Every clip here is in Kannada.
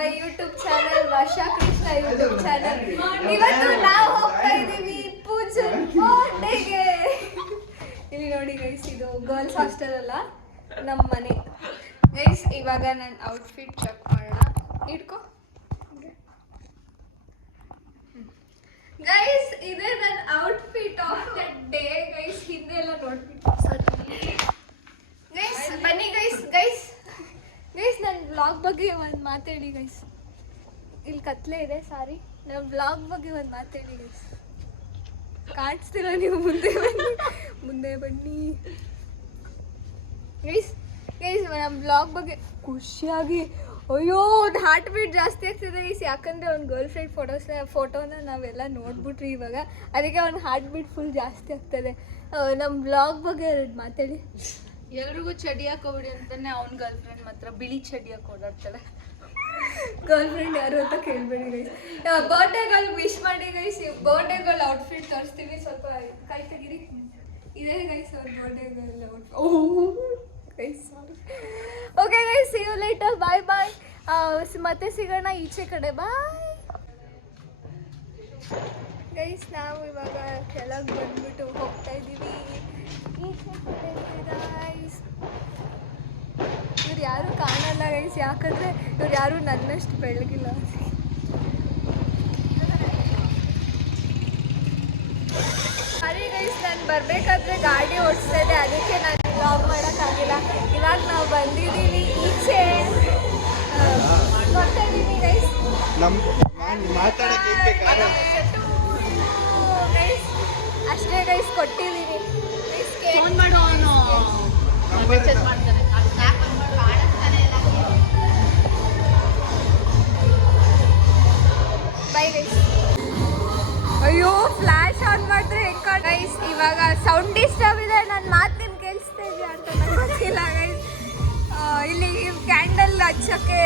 My YouTube channel Varsha Krishna YouTube channel. ಇವತ್ತು ನಾವು ಹೋಗ್ತಾ ಇದೀವಿ ಪೂಜನ್ ಬರ್ತ್ಡೇಗೆ. ಇಲ್ಲಿ ನೋಡಿ ಗೈಸ್, ಇದು ಗರ್ಲ್ಸ್ ಹಾಸ್ಟೆಲ್ ಅಲ್ಲ, ನಮ್ಮ ಮನೆ. ಗೈಸ್ ಇವಾಗ ನನ್ನ ಔಟ್ಫಿಟ್ ಚೆಕ್ ಮಾಡೋಣ. ಇಟ್ಕೋ ಗೈಸ್, ಇದೇ ನನ್ನ outfit of the day guys. ಹಿಂದೆ ಎಲ್ಲ ನೋಡ್ಬಿಟ್ಟು ಗೈಸ್ ಬನ್ನಿ ಗೈಸ್. ಗೈಸ್ ಗೈಸ್ ನನ್ನ ಬ್ಲಾಗ್ ಬಗ್ಗೆ ಒಂದು ಮಾತಾಡಿ ಗೈಸ್. ಇಲ್ಲಿ ಕತ್ಲೆ ಇದೆ, ಸಾರಿ. ನಮ್ಮ ಬ್ಲಾಗ್ ಬಗ್ಗೆ ಒಂದು ಮಾತಾಡಿ ಗೈಸ್. ಕಾಣಿಸ್ತೀರ ನೀವು? ಮುಂದೆ ಬನ್ನಿ, ಮುಂದೆ ಬನ್ನಿ ಗೈಸ್. ಗೈಸ್ ನಮ್ಮ ಬ್ಲಾಗ್ ಬಗ್ಗೆ ಖುಷಿಯಾಗಿ, ಅಯ್ಯೋ ಒಂದು ಹಾರ್ಟ್ ಬೀಟ್ ಜಾಸ್ತಿ ಆಗ್ತಿದೆ ಗೈಸ್. ಯಾಕಂದರೆ ಒಂದು ಗರ್ಲ್ ಫ್ರೆಂಡ್ ಫೋಟೋನ ನಾವೆಲ್ಲ ನೋಡ್ಬಿಟ್ರಿ ಇವಾಗ, ಅದಕ್ಕೆ ಒಂದು ಹಾರ್ಟ್ ಬೀಟ್ ಫುಲ್ ಜಾಸ್ತಿ ಆಗ್ತದೆ. ನಮ್ಮ ಬ್ಲಾಗ್ ಬಗ್ಗೆ ಎರಡು ಮಾತಾಡಿ. ಎಲ್ರಿಗೂ ಚಡಿ ಹಾಕೋಬಿಡಿ ಅಂತಾನೆ ಅವ್ನ ಗರ್ಲ್ ಫ್ರೆಂಡ್ ಮಾತ್ರ ಬಿಳಿ ಚಡಿ ಹಾಕಿ ಓಡಾಡ್ತಾಳೆ. ಗರ್ಲ್ ಫ್ರೆಂಡ್ ಯಾರು ಅಂತ ಕೇಳ್ಬೇಡಿ ಗೈಸ್. ಬರ್ಡೇಗಳು ವಿಶ್ ಮಾಡಿ ಗೈಸ್. ಬರ್ಡೇಗಳು ಔಟ್ಫಿಟ್ ತೋರಿಸ್ತೀವಿ. ಸ್ವಲ್ಪ ಕೈ ತೆಗೀರಿ. ಇದೇ ಗೈಸ್ ಅವ್ರ ಬರ್ಡೇಗಳು outfit. Guys okay guys, see you later, bye bye. ಮತ್ತೆ ಸಿಗೋಣ ಈಚೆ ಕಡೆ, ಬಾಯ್ ಗೈಸ್. ನಾವು ಇವಾಗ ಕೆಳಗೆ ಬಂದ್ಬಿಟ್ಟು ಹೋಗ್ತಾ ಇದ್ದೀವಿ ಈಚೆ ಕಡೆ ಗೈಸ್. ಇವ್ರು ಯಾರು ಕಾಣಲ್ಲ ಗೈಸ್, ಯಾಕಂದರೆ ಇವ್ರು ಯಾರು ನನ್ನಷ್ಟು ಬೆಳಗಿಲ್ಲ. ಸರಿ ಗೈಸ್, ನಾನು ಬರಬೇಕಾದ್ರೆ ಗಾಡಿ ಓಡಿಸ್ತಾ ಇದ್ದೆ, ಅದಕ್ಕೆ ನಾನು ಬ್ಲಾಗ್ ಮಾಡೋಕ್ಕಾಗಿಲ್ಲ. ಇವಾಗ ನಾವು ಬಂದಿದ್ದೀವಿ ಈಚೆ, ನೋಡ್ತಾ ಇದ್ದೀವಿ ಗೈಸ್. ಗೈಸ್ ಅಷ್ಟೇ ಗೈಸ್, ಕೊಟ್ಟಿದ್ದೀವಿ. ಫೋನ್ ಮಾಡು, ಅವನು ಮೆಸೇಜ್ ಮಾಡ್ತಾನೆ. Bye guys. ಅಯ್ಯೋ ಫ್ಲಾಶ್ ಆನ್ ಮಾಡಿದ್ರೆ ಹೆಂಗೆ ಗೈಸ್. ಇವಾಗ ಸೌಂಡ್ ಡಿಸ್ಟರ್ಬ್ ಇದೆ, ನನ್ನ ಮಾತು ನಿಮ್ಗೆ ಕೇಳಿಸ್ತಾ ಇದೆಯಾ ಅಂತ ನನಗೆ ಗೊತ್ತಿಲ್ಲ ಗೈಸ್. ಇಲ್ಲಿ ಕ್ಯಾಂಡಲ್ ಹಚ್ಚೋಕ್ಕೆ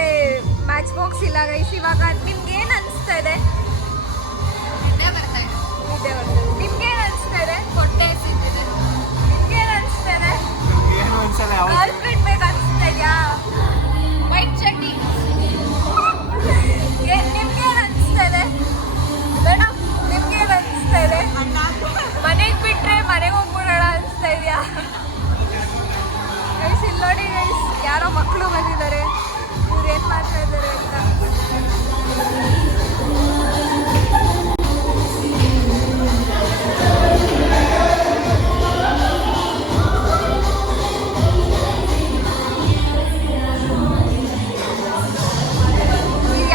ಮ್ಯಾಚ್ ಬಾಕ್ಸ್ ಇಲ್ಲ ಗೈಸ್. ಇವಾಗ ನಿಮ್ಗೆ ಏನು ಅನಿಸ್ತಾ ಇದೆ? ನಿದ್ದೆ ಬರ್ತಾ ಇದೆ. ನಿಮ್ಗೆ ಏನು ಅನಿಸ್ತಾ ಇದೆ? ಹೊಟ್ಟೆ ಸಿಗ್ತಿದೆ. ನಿಮ್ಗೆ ಏನು ಅನಿಸ್ತಾ ಇದೆ? ಗರ್ಲ್ ಫ್ರೆಂಡ್ ಬೇಕು ಅನಿಸ್ತಾ ಇದೆಯಾ? ವೈಟ್ ಚಡ್ಡಿ. ನಿಮ್ಗೆ ಏನು ಅನಿಸ್ತಾ ಇದೆ ಮೇಡಮ್? ನಿಮ್ಗೆ ಏನು ಅನಿಸ್ತಾ ಇದೆ? ಮನೆಗೆ ಬಿಟ್ಟರೆ ಮನೆಗೆ ಹೋಗ್ಬಿಡೋಣ ಅನಿಸ್ತಾ ಇದೆಯಾ ಗೈಸ್? ಇಲ್ಲಿ ನೋಡಿ ಗೈಸ್, ಯಾರೋ ಮಕ್ಕಳು ಬಂದಿದ್ದಾರೆ. ಇವ್ರು ಏನು ಮಾಡ್ತಾ ಇದ್ದಾರೆ ಅಂತ.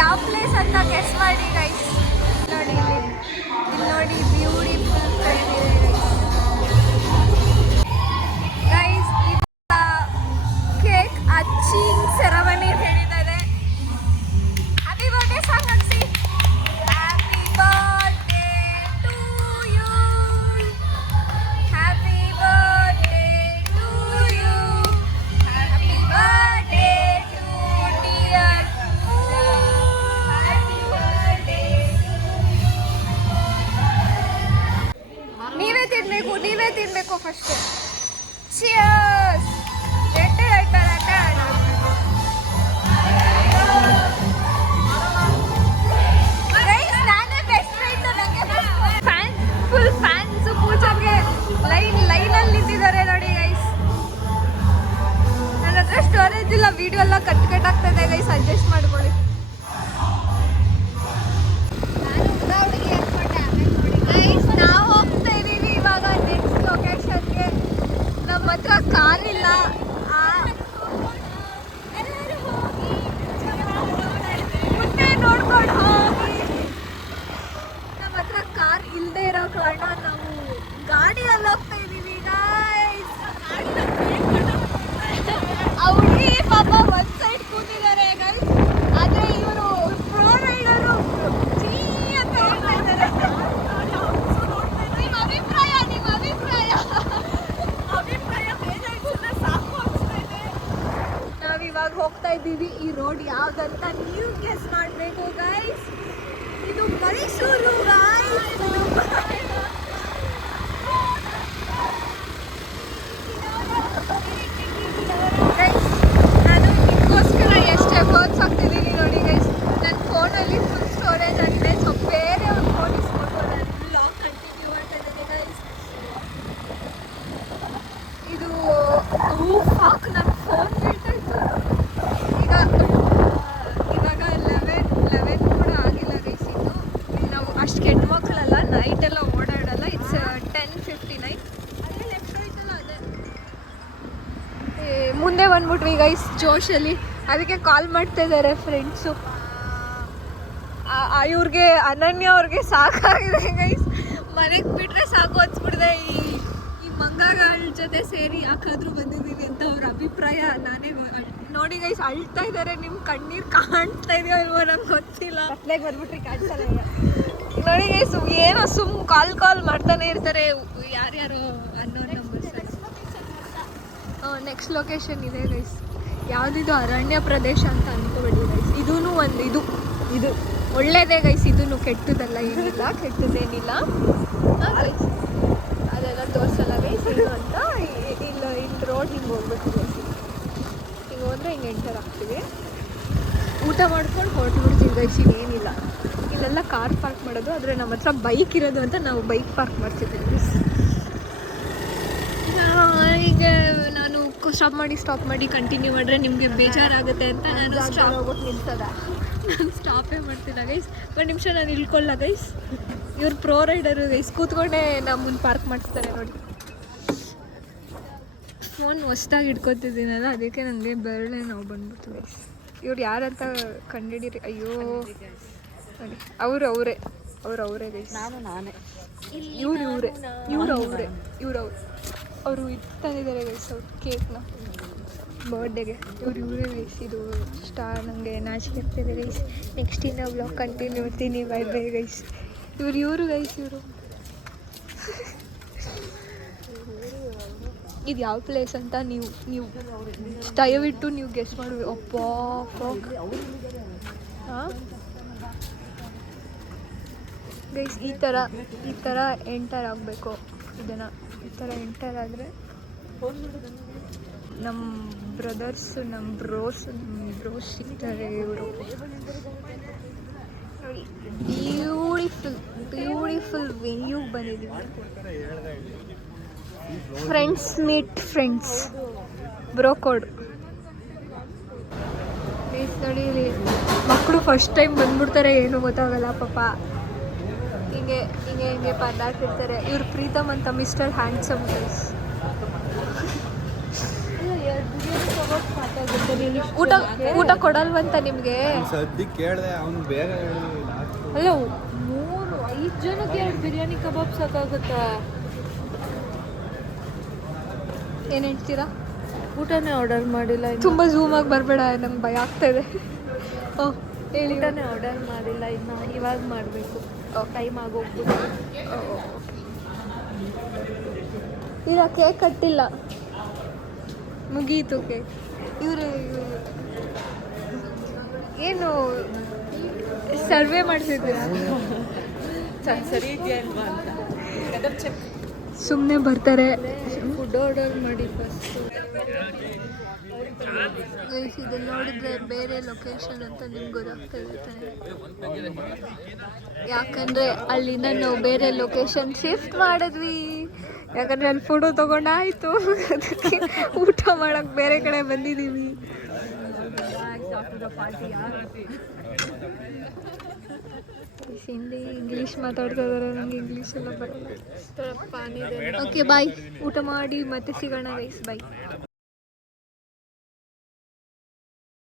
ಯಾವ ಪ್ಲೇಸ್ ಅಂತ ಗೆಸ್ ಮಾಡಿ ಗೈಸ್. ನೋಡಿ ಇಲ್ಲಿ ನೋಡಿ, ಬ್ಯೂಟಿಫುಲ್ ಗೈಸ್. ಕೇಕ್ ಹಚ್ಚಿಂಗ್ ಸೆರೆಮನಿ ನಡೀತದೆ. ಹ್ಯಾಪಿ ಬರ್ಡೇ ಸಾಂಗ್ ಹಚ್ಚಿ. Happy birthday to you, happy birthday to you, happy birthday to dear, happy birthday. ನೀವೇ ತಿನ್ಬೇಕು ಫಸ್ಟ್. ಚಿಯರ್ಸ್. ಫುಲ್ ಫ್ಯಾನ್ಸ್ ಪೂಜೆಗೆ ಲೈನಲ್ಲಿ ನಿಂತಿದ್ದಾರೆ ನೋಡಿ ಗೈಸ್. ನನ್ನ ಹತ್ರ ಸ್ಟೋರೇಜ್ ಇಲ್ಲ, ವಿಡಿಯೋ ಎಲ್ಲ ಕಟ್ ಆಗ್ತದೆ ಗೈಸ್, ಅಡ್ಜಸ್ಟ್ ಮಾಡ್ಕೊಳ್ಳಿ. ಗೈಸ್ ನಾವು ಹೋಗ್ತಾ ಇದೀವಿ ಇವಾಗ ನೆಕ್ಸ್ಟ್ ಲೊಕೇಶನ್ಗೆ. ನಮ್ಮ ಹತ್ರ ಕಾರಿಲ್ಲ. ಮುಂದೆ ನೋಡ್ಕೊಂಡು ಹೋಗಿ. ನಮ್ಮ ಹತ್ರ ಕಾರ್ ಇಲ್ಲದೆ ಇರೋ ಕಾರಣ ನಾವು ಗಾಡಿಯಲ್ಲಿ ಹೋಗ್ತಾ ಇದೀವಿ ಗೈಸ್. ಆ ಹುಡುಗಿ ಪಾಪ ಒಂದ್ ಸೈಡ್ ಕೂತಿದ್ದಾರೆ ಗೈಸ್, ಆದ್ರೆ ಇವರು ಪ್ರೋ ರೈಡರು ಅಂತ ಹೋಗ್ತಾ ಇದ್ದಾರೆ. ನಿಮ್ಮ ಅಭಿಪ್ರಾಯ ಸಾಕು ಅನಿಸ್ತಾ ಇದೆ. ನಾವಿವಾಗ ಹೋಗ್ತಾ ಇದ್ದೀವಿ. ಈ ರೋಡ್ ಯಾವ್ದಂತ ನೀವು ಗೆಸ್ ಮಾಡಬೇಕು ಗೈಸ್. ಇದು ಮೈಸೂರು ಗೈಸ್. ನಾನು ಇದಕ್ಕೋಸ್ಕರ ಎಷ್ಟು ಎಫರ್ಟ್ಸ್ ಹಾಕ್ತಿದ್ದೀನಿ ನೋಡಿ ಗೈಸ್. ಜೋಶಲ್ಲಿ, ಅದಕ್ಕೆ ಕಾಲ್ ಮಾಡ್ತಾ ಇದ್ದಾರೆ ಫ್ರೆಂಡ್ಸು. ಇವ್ರಿಗೆ ಅನನ್ಯ ಅವ್ರಿಗೆ ಸಾಕಾಗಿದೆ ಗೈಸ್, ಮನೆಗೆ ಬಿಟ್ರೆ ಸಾಕು ಅನ್ಸ್ಬಿಡ್ದೆ. ಈ ಮಂಗಗಳ ಜೊತೆ ಸೇರಿ ಯಾಕಾದ್ರೂ ಬಂದಿದ್ದೀವಿ ಅಂತ ಅವ್ರ ಅಭಿಪ್ರಾಯ. ನಾನೇ ನೋಡಿ ಗೈಸ್ ಅಳ್ತಾ ಇದ್ದಾರೆ, ನಿಮ್ಮ ಕಣ್ಣೀರು ಕಾಣ್ತಾ ಇದೆಯೋ ಇಲ್ವೋ ನಂಗೆ ಗೊತ್ತಿಲ್ಲ. ಬಂದ್ಬಿಟ್ರಿ ಕಾಣಿಸಲ್ಲ ನೋಡಿ ಗೈಸ್, ಏನೋ ಕಾಲ್ ಮಾಡ್ತಾನೆ ಇರ್ತಾರೆ ಯಾರ್ಯಾರು ಅನ್ನೋ ನಂಬರ್. ನೆಕ್ಸ್ಟ್ ಲೊಕೇಶನ್ ಇದೆ ಗೈಸ್, ಯಾವುದಿದು ಅರಣ್ಯ ಪ್ರದೇಶ ಅಂತ ಅನ್ಕೋಬೇಡಿ ಗೈಸ್. ಇದೂ ಒಂದು ಇದು ಒಳ್ಳೇದೇ ಗೈಸ್, ಇದೂ ಕೆಟ್ಟದಲ್ಲ, ಏನಿಲ್ಲ ಕೆಟ್ಟದೇನಿಲ್ಲ ಗೈಸ್. ಅದೆಲ್ಲ ತೋರಿಸಲ್ಲ ಗೈಸ್. ಇದು ಅಂತ ಇಲ್ಲಿ ರೋಡ್ ಹಿಂಗೆ ಹೋಗ್ಬೇಕು ಗೈಸ್. ಹಿಂಗೆ ಹೋದರೆ ಹಿಂಗೆ ಎಂಟರ್ ಆಗ್ತೀವಿ, ಊಟ ಮಾಡ್ಕೊಂಡು ಹೊರಟ್ಬಿಡ್ತೀವಿ ಗೈಸ್. ಇನ್ನೇನಿಲ್ಲ, ಇಲ್ಲೆಲ್ಲ ಕಾರ್ ಪಾರ್ಕ್ ಮಾಡೋದು, ಆದರೆ ನಮ್ಮ ಹತ್ರ ಬೈಕ್ ಇರೋದು ಅಂತ ನಾವು ಬೈಕ್ ಪಾರ್ಕ್ ಮಾಡ್ತಿದ್ದೀವಿ ಗೈಸ್. ಈಗ ನಾನು ಸ್ಟಾಪ್ ಮಾಡಿ ಕಂಟಿನ್ಯೂ ಮಾಡಿದ್ರೆ ನಿಮಗೆ ಬೇಜಾರಾಗುತ್ತೆ ಅಂತ ನಾನು ಸ್ಟಾಪೇ ಮಾಡ್ತಿಲ್ಲ ಗೈಸ್. ಒಂದು ನಿಮಿಷ ನಾನು ಇಳ್ಕೊಳ್ಳ ಗೈಸ್. ಇವ್ರು ಪ್ರೋ ರೈಡರು ಗೈಸ್, ಕೂತ್ಕೊಂಡೆ ನಮ್ಮ ಮುಂದೆ ಪಾರ್ಕ್ ಮಾಡಿಸ್ತಾರೆ ನೋಡಿ. ಫೋನ್ ಹೊಸ್ದಾಗಿ ಇಟ್ಕೊತಿದ್ದೀನಲ್ಲ, ಅದಕ್ಕೆ ನನಗೆ ಬೆರಳೆ ನೋವು ಬಂದ್ಬಿಡ್ತು ಗೈಸ್. ಇವ್ರು ಯಾರಂತ ಕಂಡಿಡೀರಿ. ಅಯ್ಯೋ ನೋಡಿ, ಅವರೇ ಗೈಸ್. ನಾನೇ ಇವ್ರು ಅವರು ತಂದಿದ್ದಾರೆ ಗೈಸ್, ಅವ್ರು ಕೇಕ್ನ ಬರ್ಡೇಗೆ. ಇವರೇ ಗೈಸ್. ಇದು ಸ್ಟಾರ್, ನನಗೆ ನಾಚಿಕೆ ಆಗ್ತಿದೆ ಗೈಸ್. ನೆಕ್ಸ್ಟ್ ಇನ್ನು ಬ್ಲಾಗ್ ಕಂಟಿನ್ಯೂ ಮಾಡ್ತೀನಿ. Bye bye guys. ಇವರು ಗೈಸ್, ಇವರು ಇದು ಯಾವ ಪ್ಲೇಸ್ ಅಂತ ನೀವು ದಯವಿಟ್ಟು ನೀವು ಗೆಸ್ ಮಾಡಬೇಕು. ಅಪ್ಪ ಹಾಂ ಗೈಸ್, ಈ ಥರ ಎಂಟರ್ ಆಗಬೇಕು. ಇದನ್ನು ಈ ಥರ ಎಂಟರ್ ಆದರೆ ನಮ್ಮ ಬ್ರದರ್ಸು, ನಮ್ಮ ಬ್ರೋಸ್ ಸಿಗ್ತಾರೆ. ಇವರು ನೋಡಿ, ಬ್ಯೂಟಿಫುಲ್ ವೆನ್ಯೂಗೆ ಬಂದಿದ್ದೀವಿ. ಫ್ರೆಂಡ್ಸ್ ಬ್ರೋ ಕೋಡ್ ಪ್ಲೀಸ್ ನೋಡಿ. ಇಲ್ಲಿ ಮಕ್ಕಳು ಫಸ್ಟ್ ಟೈಮ್ ಬಂದ್ಬಿಡ್ತಾರೆ, ಏನು ಗೊತ್ತಾಗಲ್ಲ ಪಾಪ. ಹಿಂಗೆ ಪರದಾಡ್ತಿರ್ತಾರೆ. ಇವ್ರು ಪ್ರೀತಮ್ ಅಂತ, ಮಿಸ್ಟರ್ ಹ್ಯಾಂಡ್ಸಮ್ ಗೈಸ್. ಊಟ ಕೊಡಲ್ವಂತ ನಿಮಗೆ? ಅಲ್ಲ, 3-5 ಜನಕ್ಕೆ 2 ಬಿರಿಯಾನಿ ಕಬಾಬ್ ಸಾಕಾಗುತ್ತಾ? ಏನು ಹೇಳ್ತೀರಾ? ಊಟನೇ ಆರ್ಡರ್ ಮಾಡಿಲ್ಲ. ತುಂಬ ಝೂಮಾಗಿ ಬರಬೇಡ, ನಂಗೆ ಭಯ ಆಗ್ತಾಯಿದೆ. ಓಹ್ ಹೇಳಿ. ಊಟನೇ ಆರ್ಡರ್ ಮಾಡಿಲ್ಲ, ಇನ್ನು ಇವಾಗ ಮಾಡಬೇಕು. ಟೈಮ್ ಆಗೋಗ್ಬಿಟ್ಟು. ಈಗ ಕೇಕ್ ಕಟ್ಟಿಲ್ಲ, ಮುಗೀತು ಕೇಕ್. ಇವರು ಏನು ಸರ್ವೆ ಮಾಡ್ತಿದ್ದೀರಾ? ಸರಿ ಇದೆಯಾ ಅಲ್ವಾ ಅಂತ ಸುಮ್ಮನೆ ಬರ್ತಾರೆ. ಫುಡ್ ಆರ್ಡರ್ ಮಾಡಿ ಫಸ್ಟ್. ಇದು ನೋಡಿದ್ರೆ ಬೇರೆ ಲೊಕೇಶನ್ ಅಂತ ನಿಮ್ಗೆ ಗೊತ್ತಾಗ್ತದೆ ತಾನೆ, ಯಾಕಂದರೆ ಅಲ್ಲಿಂದ ನಾವು ಬೇರೆ ಲೊಕೇಶನ್ ಶಿಫ್ಟ್ ಮಾಡಿದ್ವಿ. ಯಾಕಂದರೆ ಅಲ್ಲಿ ಫೋಟೋ ತೊಗೊಂಡಾಯಿತು, ಅದಕ್ಕೆ ಊಟ ಮಾಡೋಕ್ಕೆ ಬೇರೆ ಕಡೆ ಬಂದಿದ್ದೀವಿ. ಹಿಂದಿ ಇಂಗ್ಲೀಷ್ ಮಾತಾಡ್ತಾ ಇದ್ದಾರೆ, ನನಗೆ ಇಂಗ್ಲೀಷ್ ಎಲ್ಲ ಬರಲ್ಲ. ಓಕೆ ಬಾಯ್, ಊಟ ಮಾಡಿ ಮತ್ತೆ ಸಿಗೋಣ ಗೈಸ್, ಬಾಯ್.